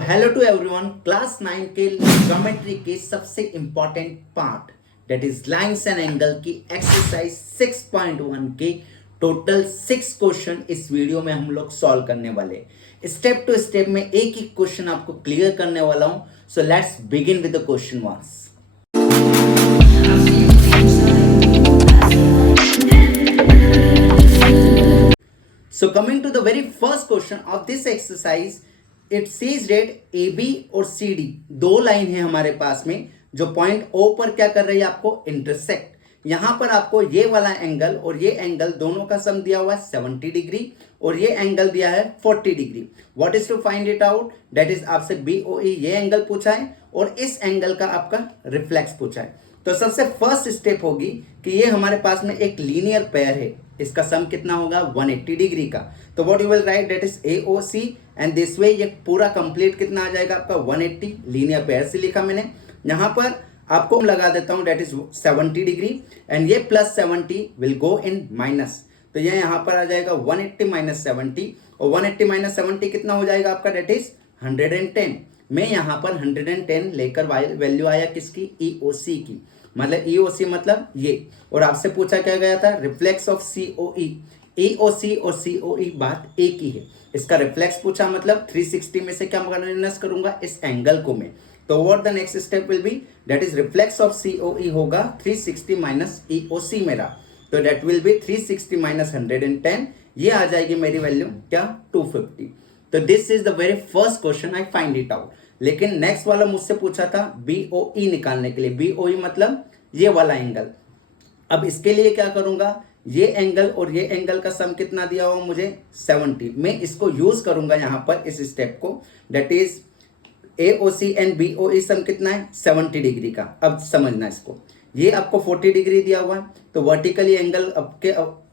Hello to everyone. Class 9 के geometry के सबसे important part that his lines and angle की एक्सरसाइज 6.1 के टोटल 6 क्वेश्चन इस वीडियो में हम लोग सॉल्व करने वाले। स्टेप टू स्टेप में एक ही क्वेश्चन आपको क्लियर करने वाला हूं। So let's begin with the question ones. So coming to the very first question of this exercise, it says that AB और CD दो लाइन है हमारे पास में जो पॉइंट O पर क्या कर रही है, आपको इंटरसेक्ट। यहां पर आपको ये वाला एंगल और ये एंगल दोनों का सम दिया हुआ है 70 डिग्री और ये एंगल दिया है 40 degree. What is to find it out, that is आपसे BOE ये एंगल पूछा है और इस एंगल का आपका रिफ्लेक्स पूछा है। तो सबसे फर्स्ट स्टेप होगी कि ये हमारे पास में एक लीनियर पेयर है, इसका सम कितना होगा 180 डिग्री का। तो what you will write, that is AOC and this way ये पूरा कंप्लीट कितना आ जाएगा आपका 180। लीनियर पेयर से लिखा मैंने, यहाँ पर आपको लगा देता हूं दैट इज 70 डिग्री एंड ये plus 70 will go in minus. तो ये यहाँ पर आ जाएगा 180 माइनस 70 और 180 माइनस 70 कितना हो जाएगा आपका, दैट इज 110। मैं यहाँ पर 110 लेकर वैल्यू आया किसकी, EOC की, मतलब EOC मतलब ये। और आपसे पूछा क्या गया था, रिफ्लेक्स ऑफ COE। EOC और COE बात एक ही है। इसका रिफ्लेक्स पूछा मतलब 360 में से क्या माइनस करूंगा, इस एंगल को मैं। तो what the next step will be, that is reflex of COE होगा 360 माइनस EOC मेरा। तो दैट विल बी 360 माइनस 110, ये आ जाएगी मेरी वैल्यू क्या, 250। तो this is the very first question, I find it out. लेकिन नेक्स्ट वाला मुझसे पूछा था BOE निकालने के लिए। BOE मतलब ये वाला एंगल। अब इसके लिए क्या करूंगा, ये एंगल और ये एंगल का सम कितना दिया हुआ मुझे 70। मैं इसको यूज करूंगा यहां पर इस स्टेप को, that is AOC and BOE सम कितना है 70 डिग्री का। अब समझना इसको, ये आपको 40 डिग्री दिया हुआ है तो वर्टिकली एंगल आपके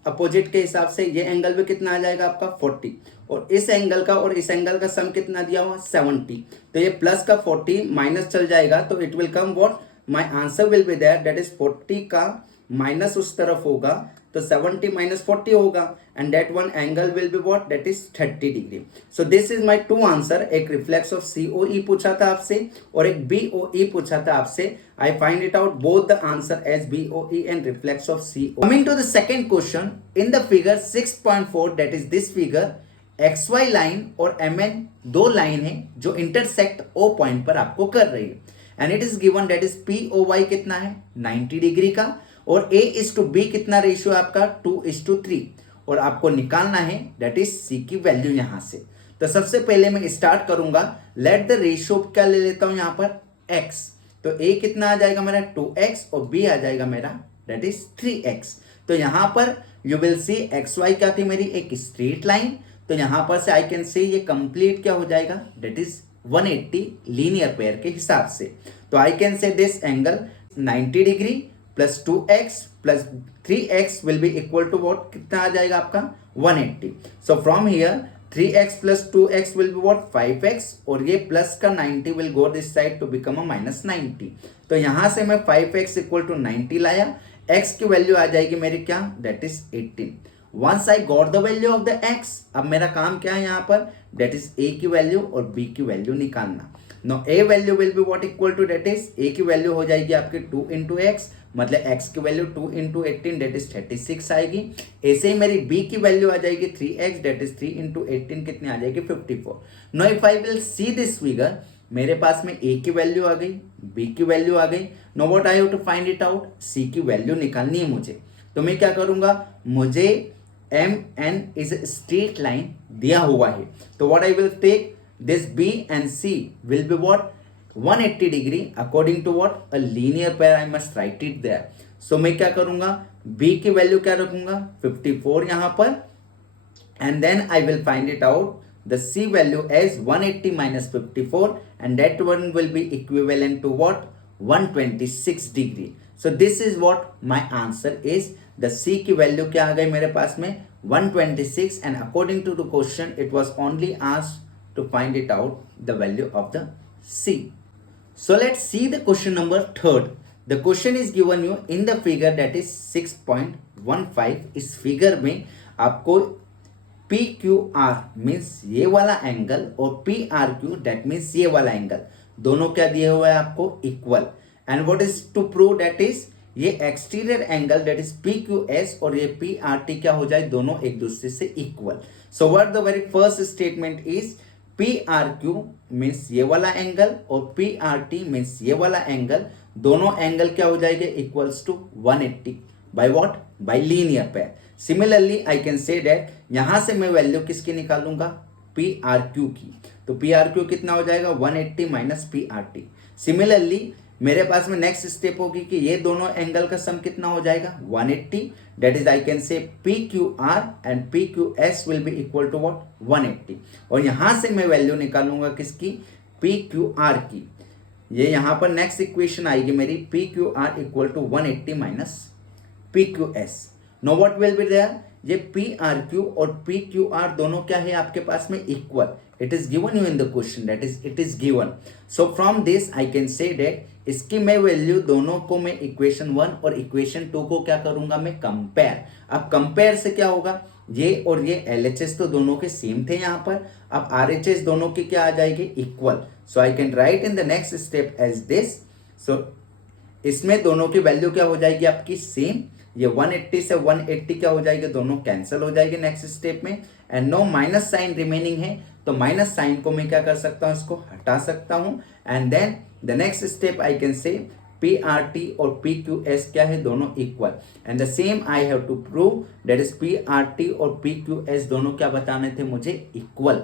अपोजिट के हिसाब से ये एंगल भी कितना आ जाएगा आपका 40 और इस एंगल का और इस एंगल का सम कितना दिया हुआ 70। तो ये प्लस का 40 माइनस चल जाएगा तो it will come what, my answer will be that, that is 40 का माइनस उस तरफ होगा तो 70 माइनस 40 होगा and that one angle will be what, that is 30 degree. So this is my two answer. एक रिफ्लेक्स ऑफ COE पूछा था आपसे और एक BOE पूछा था आपसे। I find it out both the answer as BOE and reflex of CO। Coming to the second question, in the figure 6.4 that is this figure, XY line और MN दो लाइन है जो इंटरसेक्ट O पॉइंट पर आपको कर रही है and it is given that is POY कितना है 90 डिग्री का और A:B कितना रेशियो है आपका 2:3 और आपको निकालना है दैट इज C की वैल्यू यहां से। तो सबसे पहले मैं स्टार्ट करूंगा, लेट द रेशियो क्या ले लेता हूं यहां पर X। तो A कितना आ जाएगा मेरा 2X और B आ जाएगा मेरा दैट इज 3X। तो यहां पर यू विल सी XY क्या थी मेरी, एक स्ट्रेट लाइन। तो यहां पर से आई कैन से ये कंप्लीट क्या हो जाएगा, दैट इज 180 लीनियर पेयर के हिसाब से। तो I can say this angle 90 degree plus 2x plus 3x will be equal to what, कितना आ जाएगा आपका 180। So from here 3x plus 2x will be what 5x और ये प्लस का 90 will go this side to become a minus 90। तो यहां से मैं 5x इक्वल टू 90 लाया, x की वैल्यू आ जाएगी मेरी क्या, that is 18। Once I got the value of the x, अब मेरा काम क्या है यहाँ पर, दैट इज a की वैल्यू और b की वैल्यू निकालना। Now a value will be what equal to, that is a की वैल्यू हो जाएगी आपकी 2 इंटू एक्स, मतलब x की वैल्यू 2 इंटू 18 दैट इज 36 आएगी। ऐसे ही मेरी b की वैल्यू आ जाएगी 3x दैट इज 3 इंटू 18 कितनी आ जाएगी 54। Know if I will see this figure, मेरे पास में a की वैल्यू आ गई, b की वैल्यू आ गई। Now what I have to find it out, c की वैल्यू निकालनी है मुझे। तो मैं क्या करूंगा, मुझे MN इज स्ट्रेट लाइन दिया हुआ है तो what I will take, this B and C will be what 180 degree according to what, a linear pair, I must write it there। so मैं क्या करूंगा, B की वैल्यू क्या रखूंगा 54 यहां पर and then I will find it out the C value as 180 minus 54 and that one will be equivalent to what, 126 degree। so this is what my answer is। the C की value क्या आ गई मेरे पास में 126 and according to the question it was only asked to find it out the value of the C। so let's see the question number third। the question is given you in the figure that is 6.15। इस figure में आपको P Q are means ये वाला angle और P R Q that means ये वाला angle, दोनों क्या दिए हुआ है आपको, equal. And what is to prove, that is ये exterior angle that is P Q S और ये पी आर टी क्या हो जाए, दोनों एक दूसरे से equal. So what the very first statement is, P R Q means ये वाला एंगल और पी आर टी मीन्स ये वाला एंगल, दोनों एंगल क्या हो जाएंगे, equals to 180 by what, by linear pair. Similarly I can say that यहां से मैं वैल्यू किसकी निकालूंगा, पी आर क्यू की, तो पी आर क्यू कितना हो जाएगा, 180 minus P R T. Similarly मेरे पास में नेक्स्ट स्टेप होगी कि ये दोनों एंगल का सम कितना हो जाएगा, 180, that is I can say P Q R and P Q S will be equal to what, 180। और यहां से मैं वैल्यू निकालूंगा किसकी, पी क्यू आर की। ये यहां पर नेक्स्ट इक्वेशन आएगी मेरी, P Q R equal to 180 minus P Q S. Now what will be there, ये पी आर क्यू और पी क्यू आर दोनों क्या है आपके पास में, equal. It is given you in the question, that is it is given. So from this I can say that इसकी मैं वैल्यू दोनों को मैं इक्वेशन 1 और इक्वेशन 2 को क्या करूंगा मैं, कंपेयर। अब कंपेयर से क्या होगा, ये और ये LHS तो दोनों के सेम थे यहाँ पर, अब RHS दोनों की क्या आ जाएगी, equal. So I can write in the next step as this. सो इसमें दोनों की वैल्यू क्या हो जाएगी आपकी सेम, ये 180 से 180 क्या हो जाएगी, दोनों कैंसिल हो जाएगी नेक्स्ट स्टेप में। And no minus sign remaining है, तो माइनस साइन को मैं क्या कर सकता हूं, इसको हटा सकता हूं। And then the next step I can say P R T और पी क्यू एस क्या है, दोनों equal. And the same I have to prove, that is P R T और पी क्यू एस दोनों क्या बताने थे मुझे, equal.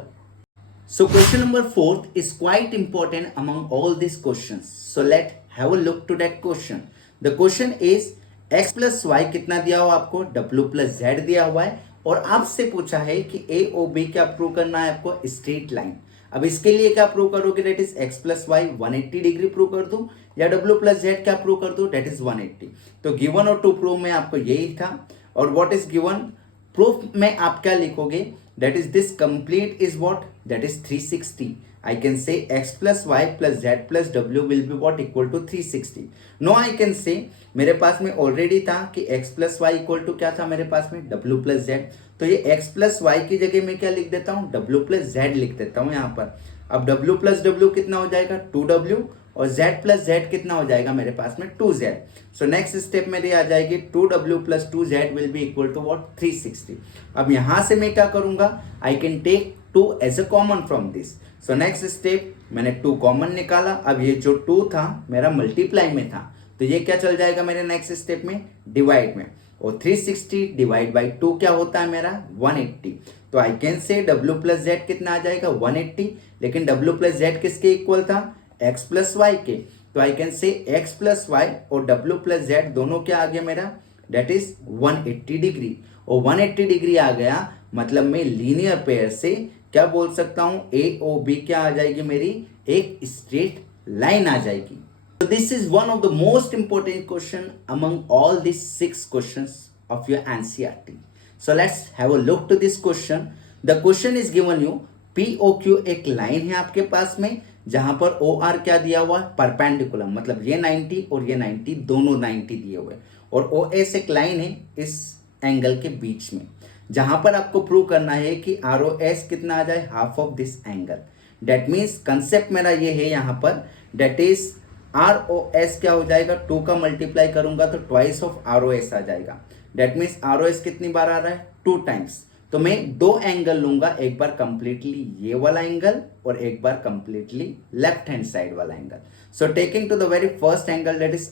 So question number 4 is quite important among all these questions. So let's have a look to that question. The question is x plus y कितना दिया हुआ आपको, w plus z दिया हुआ है, और आपसे पूछा है कि a और b क्या प्रूव करना है आपको, स्ट्रेट लाइन। अब इसके लिए क्या प्रूव करोगे, that is x plus y 180 degree prove कर दूं, या w प्लस z क्या प्रूव कर दूं, डेट इज 180। तो गिवन और टू प्रूव में आपको यही था। और व्हाट इज गिवन, प्रूफ में आप क्या लिखोगे, that is this complete is what, that is 360. I can say x plus y plus z plus w will be what, equal to 360. No, I can say मेरे पास में already था कि x plus y equal to क्या था मेरे पास में, w plus z। तो ये x plus y की जगह मैं क्या लिख देता हूँ, w plus z लिख देता हूँ यहाँ पर। अब w plus w कितना हो जाएगा, 2w, और z प्लस z कितना हो जाएगा मेरे पास में, 2z। सो नेक्स्ट स्टेप मेरी आ जाएगी 2w plus 2z will be equal to what, 360। अब यहां से मैं क्या करूंगा, I can take 2 as a common from this. So next step मैंने 2 कॉमन निकाला। अब ये जो 2 था मेरा मल्टीप्लाई में था, तो ये क्या चल जाएगा मेरे नेक्स्ट स्टेप में, डिवाइड में। और 360 डिवाइड बाई 2 क्या होता है मेरा, 180। तो I can say w plus z कितना आ जाएगा, 180। लेकिन w प्लस z किसके इक्वल था, x प्लस वाई के। तो I can say x plus y और w प्लस z दोनों क्या आ गया मेरा, डेट इज 180 डिग्री। और 180 डिग्री आ गया मतलब मैं लीनियर पेयर से क्या बोल सकता हूं, ए ओ बी क्या आ जाएगी मेरी, एक स्ट्रेट लाइन आ जाएगी। So this is one of the most important question among all these 6 questions of your NCERT. So let's have a look to this question. The question is given you, POQ एक line है आपके पास में, जहां पर OR क्या दिया हुआ है, परपेंडिकुलर, मतलब ये 90 और ये 90 दोनों 90 दिए हुए, और OS एक लाइन है इस एंगल के बीच में, जहां पर आपको प्रूव करना है कि ROS कितना आ जाए, half of this angle. That means concept मेरा ये है यहाँ पर, डेट इज ROS क्या हो जाएगा, 2 का मल्टीप्लाई करूंगा तो ट्वाइस ऑफ ROS आ जाएगा। डेट मीन्स ROS कितनी बार आ रहा है, 2 टाइम्स। तो मैं 2 एंगल लूंगा, एक बार कंप्लीटली ये वाला एंगल और एक बार कंप्लीटली लेफ्ट हैंड साइड वाला angle. So taking to the very first angle, that is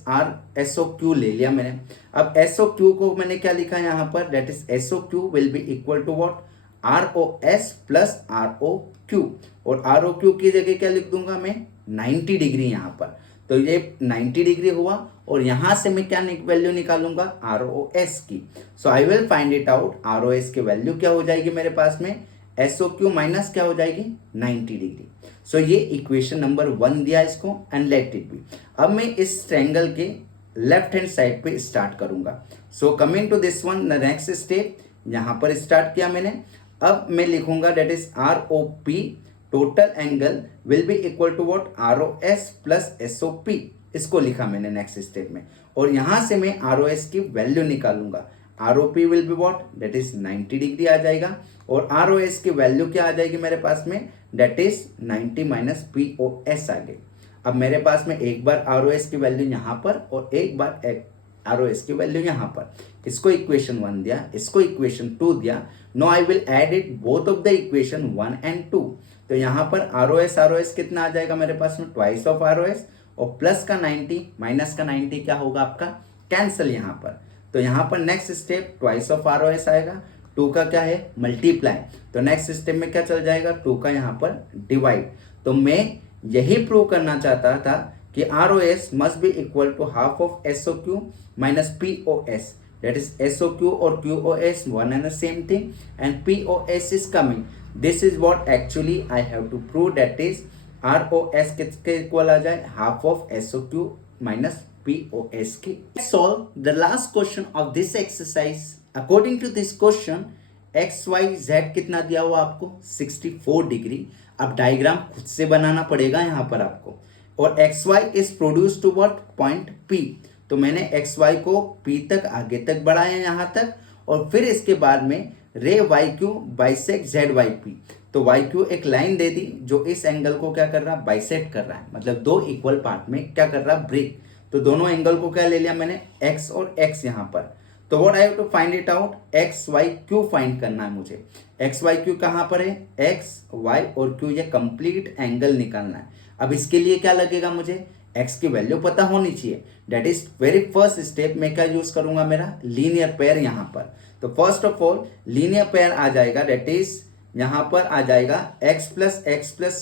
SOQ ले लिया मैंने। अब SOQ को मैंने क्या लिखा यहाँ पर, that is SOQ will be equal to what, ROS plus ROQ। और ROQ की जगह क्या लिख दूंगा मैं, 90 डिग्री यहाँ पर। तो ये 90 डिग्री हुआ, और यहां से मैं क्या वैल्यू निकालूंगा, ROS की। So I will find it out, ROS की वैल्यू क्या हो जाएगी मेरे पास में, SOQ माइनस क्या हो जाएगी, 90 डिग्री। सो ये इक्वेशन नंबर 1 दिया इसको, एंड लेट इट बी। अब मैं इस ट्रायंगल के लेफ्ट हैंड साइड पे स्टार्ट करूंगा। So coming to this one, the next step यहां पर स्टार्ट किया मैंने। अब मैं लिखूंगा that is ROP total angle will be equal to what, ROS plus SOP। इसको लिखा मैंने नेक्स्ट स्टेप में, और यहां से मैं ROS की वैल्यू निकालूंगा। ROP will be what, that is 90 degree आ जाएगा, और ROS की वैल्यू क्या आ जाएगी मेरे पास में, दैट इज 90 माइनस POS आ गई। अब मेरे पास में एक बार ROS की वैल्यू यहाँ पर और एक बार ROS की वैल्यू यहाँ पर, इसको इक्वेशन 1 दिया, इसको इक्वेशन 2 दिया। Now I will add it both of the equation 1 and 2। तो यहाँ पर ROS कितना आ जाएगा मेरे पास में, ट्वाइस ऑफ ROS, और प्लस का 90 माइनस का 90 क्या होगा आपका, कैंसिल यहाँ पर। तो यहाँ पर next step twice of ROS आएगा, 2 का क्या है मल्टीप्लाई, तो नेक्स्ट स्टेप में क्या चल जाएगा, 2 का यहाँ पर डिवाइड। तो मैं यही प्रूव करना चाहता था कि ROS must be equal to half of SOQ minus POS, that is SOQ or QOS one and the same thing, and POS is coming. This is what actually I have to prove, that is ROS किसके equal आ जाए, half of SOQ minus POS के। Solve the last question of this exercise. According to this question, XYZ कितना दिया हुआ आपको, 64 degree. अब diagram खुद से बनाना पड़ेगा यहाँ पर आपको, और XY is produce to what, point P। तो मैंने XY को P तक आगे तक बढ़ाया यहाँ तक, और फिर इसके बाद में रे YQ बाइसेक्ट ZYP। तो YQ एक लाइन दे दी जो इस एंगल को क्या कर रहा है, बाइसेक्ट कर रहा है, मतलब दो इक्वल पार्ट में क्या कर रहा है, ब्रेक। तो दोनों एंगल को क्या ले लिया मैंने, X और X यहाँ पर। तो what I have to find it out, XYQ find करना है मुझे। XYQ कहाँ पर है, X Y और Q, ये कंप्लीट एंगल निकालना है। अब इसके लिए क्या लगेगा, मुझे X की वैल्यू पता होनी चाहिए। That is very first step, मैं क्या यूज करूंगा, मेरा लीनियर पेयर यहाँ पर। तो first of all linear pair आ जाएगा, दैट इज यहाँ पर आ जाएगा x plus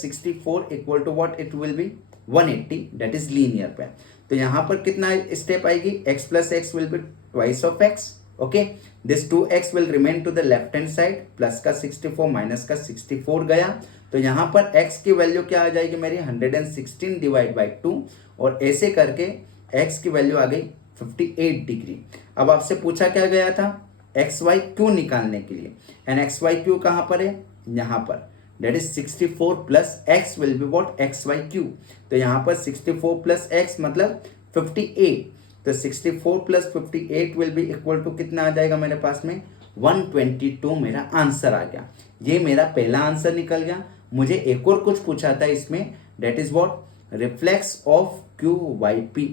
64 equal to what, it will be 180, that is linear pair. तो यहाँ पर कितना स्टेप आएगी, x plus x will be twice of x, okay. This 2x will remain to the left hand side, plus का 64 minus का 64 गया। तो यहाँ पर x की वैल्यू क्या आ जाएगी मेरी, 116 डिवाइड बाई 2, और ऐसे करके x की वैल्यू आ गई 58 डिग्री। अब आपसे पूछा क्या गया था, XYQ निकालने के लिए, एंड XYQ कहाँ पर है, यहाँ पर, that is 64 plus x will be what, XYQ। तो यहाँ पर 64 प्लस x मतलब 58, तो 64 plus 58 will be equal to कितना आ जाएगा मेरे पास में, 122 मेरा आंसर आ गया। ये मेरा पहला आंसर निकल गया। मुझे एक और कुछ पूछा था इसमें, that is what, reflex of QYP।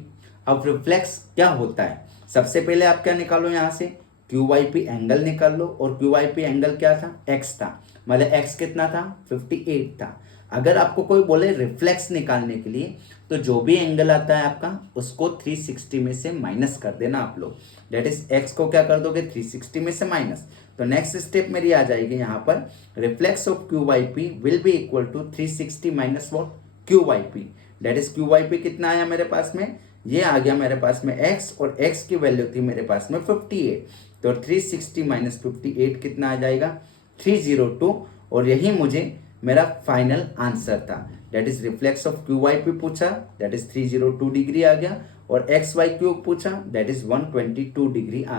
अब रिफ्लेक्स क्या होता है, सबसे पहले आप क्या निकालो यहाँ से, QYP एंगल निकाल लो, और QYP एंगल क्या था, X था, मतलब X कितना था, 58 था। अगर आपको कोई बोले रिफ्लेक्स निकालने के लिए, तो जो भी एंगल आता है आपका उसको 360 में से माइनस कर देना आप लोग, दैट इज X को क्या कर दोगे, 360 में से माइनस। तो नेक्स्ट स्टेप मेरी आ जाएगी यहाँ पर, reflex of QYP will be equal to 360 minus what, QYP, that is QYP कितना आया मेरे पास में, ये आ गया मेरे पास में X, और X की वैल्यू थी मेरे पास में 58। तो 360 माइनस 58 कितना आ जाएगा, 302, और यही मुझे मेरा फाइनल आंसर था। That is reflex of QYP पूछा, दैट इज 302 डिग्री आ गया, और XYQ पूछा, दैट इज 122 डिग्री आ